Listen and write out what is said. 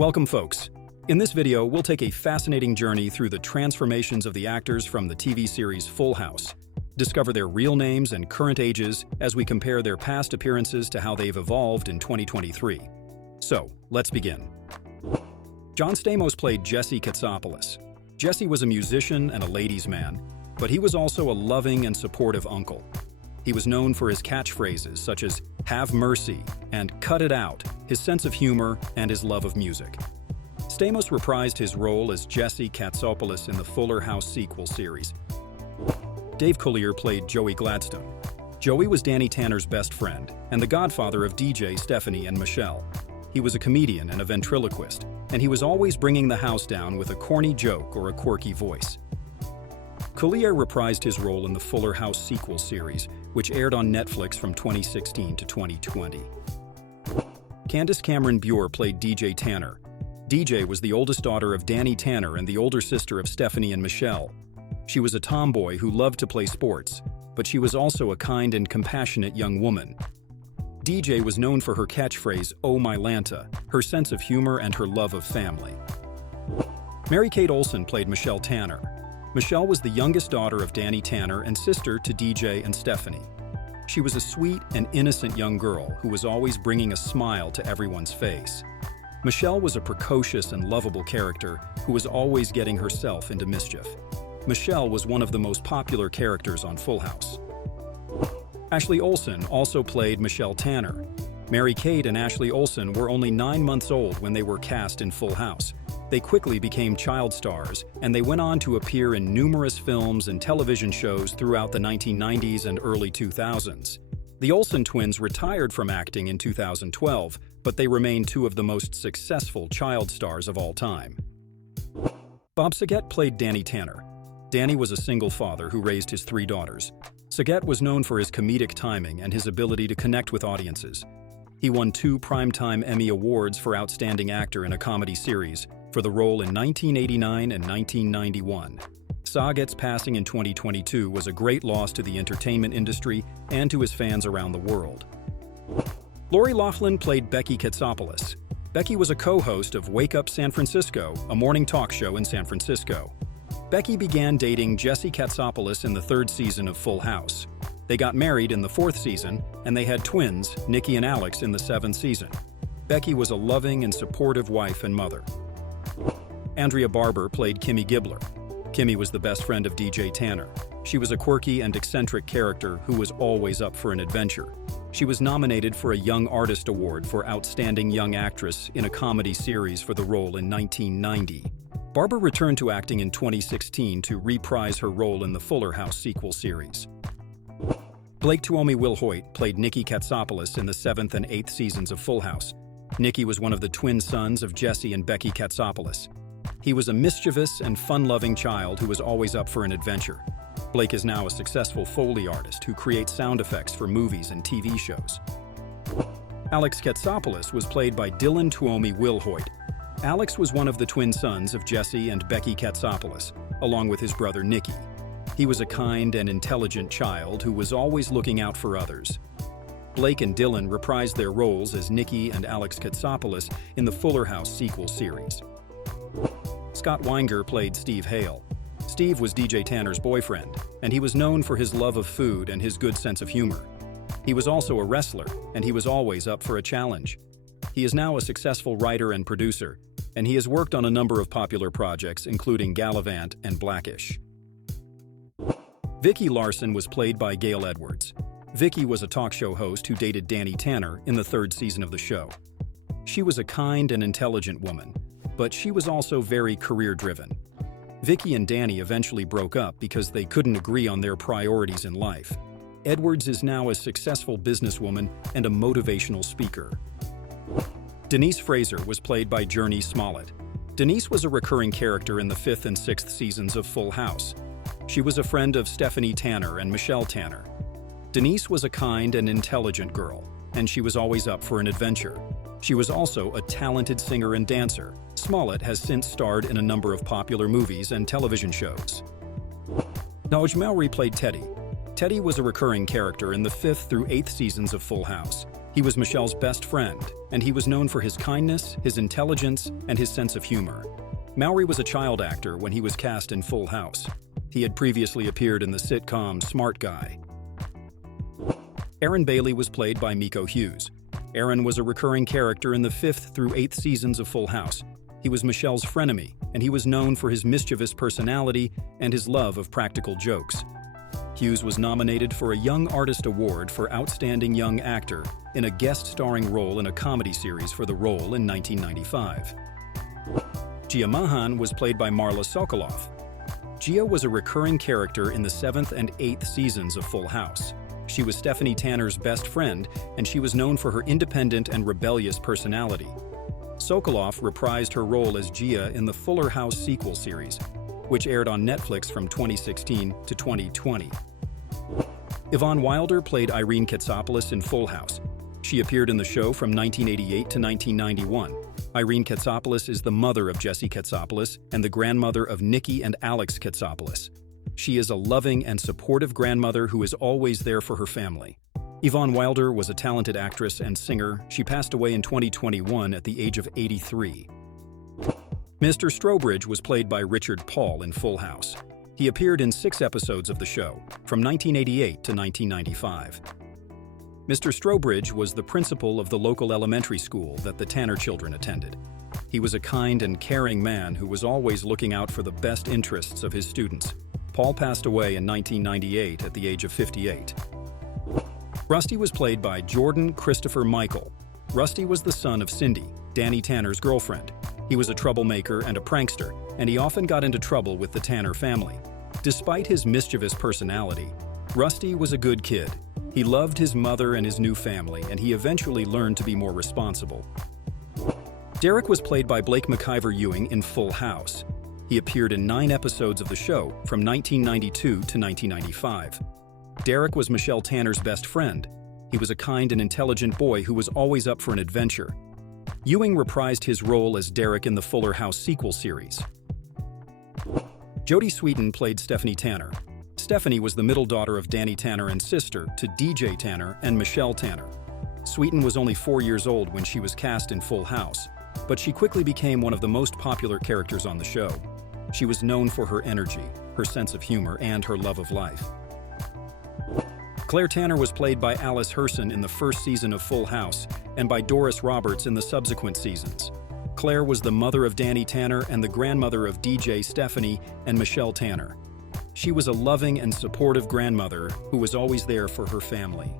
Welcome, folks. In this video, we'll take a fascinating journey through the transformations of the actors from the TV series Full House. Discover their real names and current ages as we compare their past appearances to how they've evolved in 2023. So, let's begin. John Stamos played Jesse Katsopolis. Jesse was a musician and a ladies' man, but he was also a loving and supportive uncle. He was known for his catchphrases such as "Have mercy" and "Cut it out," his sense of humor, and his love of music. Stamos reprised his role as Jesse Katsopolis in the Fuller House sequel series. Dave Coulier played Joey Gladstone. Joey was Danny Tanner's best friend and the godfather of DJ, Stephanie, and Michelle. He was a comedian and a ventriloquist, and he was always bringing the house down with a corny joke or a quirky voice. Coulier reprised his role in the Fuller House sequel series, which aired on Netflix from 2016 to 2020. Candace Cameron Bure played DJ Tanner. DJ was the oldest daughter of Danny Tanner and the older sister of Stephanie and Michelle. She was a tomboy who loved to play sports, but she was also a kind and compassionate young woman. DJ was known for her catchphrase, "Oh my Lanta," her sense of humor, and her love of family. Mary-Kate Olsen played Michelle Tanner. Michelle was the youngest daughter of Danny Tanner and sister to DJ and Stephanie. She was a sweet and innocent young girl who was always bringing a smile to everyone's face. Michelle was a precocious and lovable character who was always getting herself into mischief. Michelle was one of the most popular characters on Full House. Ashley Olsen also played Michelle Tanner. Mary-Kate and Ashley Olsen were only 9 months old when they were cast in Full House. They quickly became child stars, and they went on to appear in numerous films and television shows throughout the 1990s and early 2000s. The Olsen twins retired from acting in 2012, but they remain two of the most successful child stars of all time. Bob Saget played Danny Tanner. Danny was a single father who raised his 3 daughters. Saget was known for his comedic timing and his ability to connect with audiences. He won 2 Primetime Emmy Awards for Outstanding Actor in a Comedy Series for the role in 1989 and 1991. Saget's passing in 2022 was a great loss to the entertainment industry and to his fans around the world. Lori Loughlin played Becky Katsopolis. Becky was a co-host of Wake Up San Francisco, a morning talk show in San Francisco. Becky began dating Jesse Katsopolis in the 3rd season of Full House. They got married in the 4th season, and they had twins, Nikki and Alex, in the 7th season. Becky was a loving and supportive wife and mother. Andrea Barber played Kimmy Gibbler. Kimmy was the best friend of DJ Tanner. She was a quirky and eccentric character who was always up for an adventure. She was nominated for a Young Artist Award for Outstanding Young Actress in a Comedy Series for the role in 1990. Barber returned to acting in 2016 to reprise her role in the Fuller House sequel series. Blake Tuomi Wilhoit played Nikki Katsopolis in the 7th and 8th seasons of Full House. Nikki was one of the twin sons of Jesse and Becky Katsopolis. He was a mischievous and fun-loving child who was always up for an adventure. Blake is now a successful Foley artist who creates sound effects for movies and TV shows. Alex Katsopolis was played by Dylan Tuomi Wilhoit. Alex was one of the twin sons of Jesse and Becky Katsopolis, along with his brother Nicky. He was a kind and intelligent child who was always looking out for others. Blake and Dylan reprised their roles as Nikki and Alex Katsopolis in the Fuller House sequel series. Scott Weinger played Steve Hale. Steve was DJ Tanner's boyfriend, and he was known for his love of food and his good sense of humor. He was also a wrestler, and he was always up for a challenge. He is now a successful writer and producer, and he has worked on a number of popular projects, including Gallivant and Blackish. Vicki Larson was played by Gail Edwards. Vicki was a talk show host who dated Danny Tanner in the 3rd season of the show. She was a kind and intelligent woman, but she was also very career-driven. Vicki and Danny eventually broke up because they couldn't agree on their priorities in life. Edwards is now a successful businesswoman and a motivational speaker. Denise Fraser was played by Jurnee Smollett. Denise was a recurring character in the 5th and 6th seasons of Full House. She was a friend of Stephanie Tanner and Michelle Tanner. Denise was a kind and intelligent girl, and she was always up for an adventure. She was also a talented singer and dancer. Smollett has since starred in a number of popular movies and television shows. Naoj Mowry played Teddy. Teddy was a recurring character in the 5th through 8th seasons of Full House. He was Michelle's best friend, and he was known for his kindness, his intelligence, and his sense of humor. Mowry was a child actor when he was cast in Full House. He had previously appeared in the sitcom Smart Guy. Aaron Bailey was played by Miko Hughes. Aaron was a recurring character in the 5th through 8th seasons of Full House. He was Michelle's frenemy, and he was known for his mischievous personality and his love of practical jokes. Hughes was nominated for a Young Artist Award for Outstanding Young Actor in a guest-starring role in a comedy series for the role in 1995. Gia Mahan was played by Marla Sokoloff. Gia was a recurring character in the 7th and 8th seasons of Full House. She was Stephanie Tanner's best friend, and she was known for her independent and rebellious personality. Sokoloff reprised her role as Gia in the Fuller House sequel series, which aired on Netflix from 2016 to 2020. Yvonne Wilder played Irene Katsopoulos in Full House. She appeared in the show from 1988 to 1991. Irene Katsopoulos is the mother of Jesse Katsopoulos and the grandmother of Nikki and Alex Katsopoulos. She is a loving and supportive grandmother who is always there for her family. Yvonne Wilder was a talented actress and singer. She passed away in 2021 at the age of 83. Mr. Strobridge was played by Richard Paul in Full House. He appeared in 6 episodes of the show, from 1988 to 1995. Mr. Strobridge was the principal of the local elementary school that the Tanner children attended. He was a kind and caring man who was always looking out for the best interests of his students. Paul passed away in 1998 at the age of 58. Rusty was played by Jordan Christopher Michael. Rusty was the son of Cindy, Danny Tanner's girlfriend. He was a troublemaker and a prankster, and he often got into trouble with the Tanner family. Despite his mischievous personality, Rusty was a good kid. He loved his mother and his new family, and he eventually learned to be more responsible. Derek was played by Blake McIver Ewing in Full House. He appeared in 9 episodes of the show from 1992 to 1995. Derek was Michelle Tanner's best friend. He was a kind and intelligent boy who was always up for an adventure. Ewing reprised his role as Derek in the Fuller House sequel series. Jodie Sweetin played Stephanie Tanner. Stephanie was the middle daughter of Danny Tanner and sister to DJ Tanner and Michelle Tanner. Sweetin was only 4 years old when she was cast in Full House, but she quickly became one of the most popular characters on the show. She was known for her energy, her sense of humor, and her love of life. Claire Tanner was played by Alice Herson in the first season of Full House and by Doris Roberts in the subsequent seasons. Claire was the mother of Danny Tanner and the grandmother of DJ Stephanie and Michelle Tanner. She was a loving and supportive grandmother who was always there for her family.